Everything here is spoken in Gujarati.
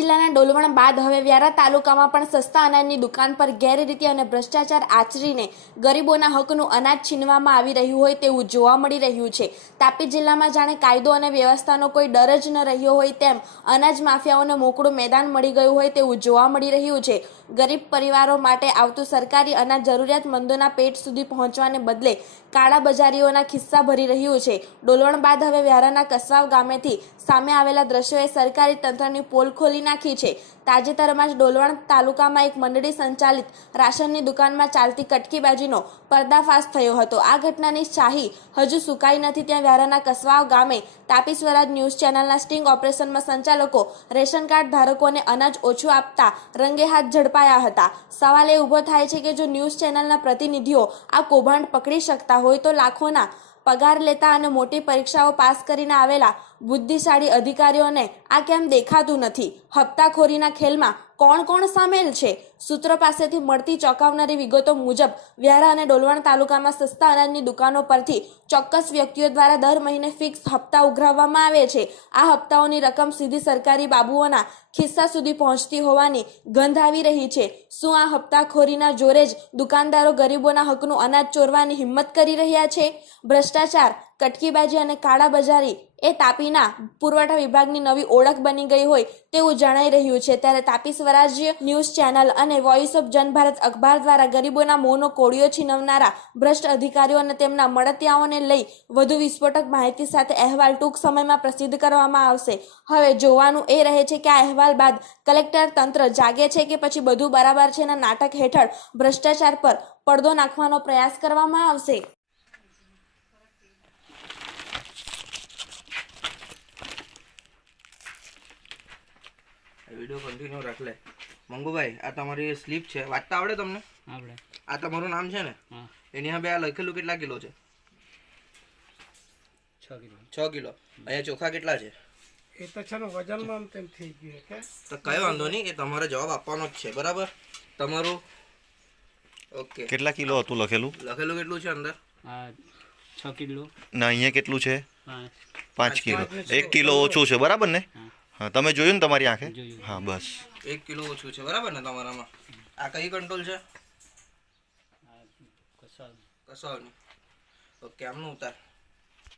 જિલ્લાના ડોલવણ બાદ હવે વ્યારા તાલુકામાં પણ સસ્તા અનાજની દુકાન પર ગેરરીતિ અને ભ્રષ્ટાચાર આચરીને ગરીબોના હકનું અનાજ છીનવામાં આવી રહ્યું હોય તેવું જોવા મળી રહ્યું છે। તાપી જિલ્લામાં જાણે કાયદો અને વ્યવસ્થાનો કોઈ ડર જ ન રહ્યો હોય તેમ અનાજ માફિયાઓને મોકળું મેદાન મળી ગયું હોય તેવું જોવા મળી રહ્યું છે। ગરીબ પરિવારો માટે આવતું સરકારી અનાજ જરૂરિયાતમંદોના પેટ સુધી પહોંચવાને બદલે કાળા બજારીઓના ખિસ્સા ભરી રહ્યું છે। ડોલવણ બાદ હવે વ્યારાના કસવાવ ગામેથી સામે આવેલા દ્રશ્યોએ સરકારી તંત્રની પોલ ખોલી નાખી છે। તાજેતરમાં જ ડોલવણ તાલુકામાં એક મંડળી સંચાલિત રાશનની દુકાનમાં ચાલતી કટકીબાજીનો પર્દાફાશ થયો હતો। આ ઘટનાની શાહી હજુ સુકાઈ નથી ત્યાં વ્યારાના કસવાવ ગામે તાપી સ્વરાજ ન્યૂઝ ચેનલના સ્ટિંગ ઓપરેશનમાં સંચાલકો રેશન કાર્ડ ધારકોને અનાજ ઓછું આપતા રંગે હાથ ઝડપાયા હતા। સવાલ એ ઊભો થાય છે કે જો ન્યૂઝ ચેનલના પ્રતિનિધિઓ આ કૌભાંડ પકડી શકતા હોય તો લાખોના પગાર લેતા અને મોટી પરીક્ષાઓ પાસ કરીને આવેલા બુદ્ધિશાળી અધિકારીઓને આ કેમ દેખાતું નથી? હપ્તાખોરીના ખેલમાં કોણ કોણ સામેલ છે? સૂત્રો પાસેથી મળતી ચોંકાવનારી વિગતો મુજબ વ્યારા અને ડોલવણ તાલુકામાં સસ્તા અનાજની દુકાનો પરથી ચોક્કસ વ્યક્તિઓ દ્વારા દર મહિને ફિક્સ હપ્તા ઉઘરાવવામાં આવે છે। આ હપ્તાઓની રકમ સીધી સરકારી બાબુઓના ખિસ્સા સુધી પહોંચતી હોવાની ગંધ આવી રહી છે। શું આ હપ્તાખોરીના જોરે જ દુકાનદારો ગરીબોના હકનું અનાજ ચોરવાની હિંમત કરી રહ્યા છે? ભ્રષ્ટાચાર, કટકીબાજી અને કાળાબજારી એ તાપીના પુરવઠા વિભાગની નવી ઓળખ બની ગઈ હોય તેવું જણાઈ રહ્યું છે। ત્યારે તાપી સ્વરાજ્ય ન્યૂઝ ચેનલ અને વોઇસ ઓફ જનભારત અખબાર દ્વારા ગરીબોના મોંનો કોળિયો છીનવનારા ભ્રષ્ટ અધિકારીઓ અને તેમના મળતિયાઓને લઈ વધુ વિસ્ફોટક માહિતી સાથે અહેવાલ ટૂંક સમયમાં પ્રસિદ્ધ કરવામાં આવશે। હવે જોવાનું એ રહે છે કે આ અહેવાલ બાદ કલેક્ટર તંત્ર જાગે છે કે પછી બધું બરાબર છે ના નાટક હેઠળ ભ્રષ્ટાચાર પર પડદો નાખવાનો પ્રયાસ કરવામાં આવશે। વિડિયો કન્ટિન્યુ રાખ લે। મંગુભાઈ આ તમારી સ્લીપ છે, વાંચતા આવડે તમને? આવડે। આ તમારું નામ છે ને? હા। એની હવે આ લખેલું કેટલા કિલો છે? 6 કિલો। 6 કિલો। અહીંયા ચોખા કેટલા છે? એ તો છે ને વજનમાં તેમ થઈ ગયું કે તો કઈ વાંધો નહીં, એ તમારે જવાબ આપવાનો જ છે, બરાબર? તમારું ઓકે। કેટલા કિલો હતું લખેલું? લખેલું કેટલું છે અંદર? આ 6 કિલો। ના અહીંયા કેટલું છે? 5 કિલો। 1 કિલો ઓછું છે, બરાબર ને? હા, તમે જોયું ને તમારી આંખે? જોયું। હા બસ 1 કિલો ઓછું છે, બરાબર ને તમારામાં? આ કઈ કંટ્રોલ છે? કસાવની। ઓકે, આમનું ઉતાર।